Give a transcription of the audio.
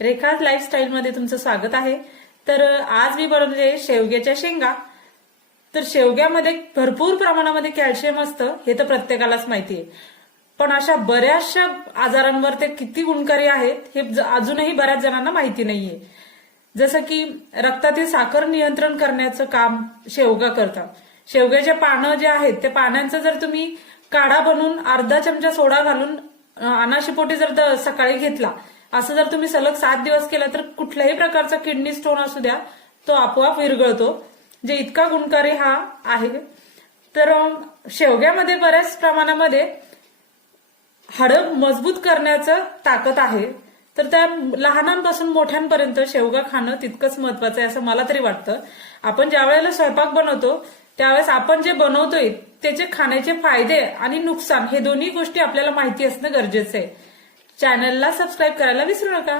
Rekha's lifestyle मध्ये तुमचं स्वागत आहे। तर आज मी बनवले शेवग्याच्या शेंगा। तर शेवग्यामध्ये भरपूर प्रमाणामध्ये कॅल्शियम असतं हे तर प्रत्येकालाच माहिती आहे, पण अशा बऱ्याचशा आजारांवर ते किती गुणकारी आहेत हे अजूनही बऱ्याच जणांना माहिती नाहीये। जसं की रक्तातील साखर नियंत्रण करण्याचं काम शेवगा करतात। शेवग्याचे पानं जे आहेत ते पानांचं जर तुम्ही काढा बनवून अर्धा चमचा सोडा घालून अनाशीपोटी जर सकाळी घेतला, असं जर तुम्ही सलग 7 दिवस केला तर कुठल्याही प्रकारचा किडनी स्टोन असू द्या तो आपोआप विरघळतो, जे इतका गुणकारी हा आहे। तर शेवग्यामध्ये बऱ्याच प्रमाणामध्ये हाडं मजबूत करण्याचं ताकद आहे। तर त्या लहानांपासून मोठ्यांपर्यंत शेवगा खाणं तितकंच महत्वाचं आहे असं मला तरी वाटतं। आपण ज्या वेळेला स्वयंपाक बनवतो त्यावेळेस आपण जे बनवतोय त्याचे खाण्याचे फायदे आणि नुकसान हे दोन्ही गोष्टी आपल्याला माहिती असणं गरजेचं आहे। चॅनलला सबस्क्राईब करायला विसरू नका।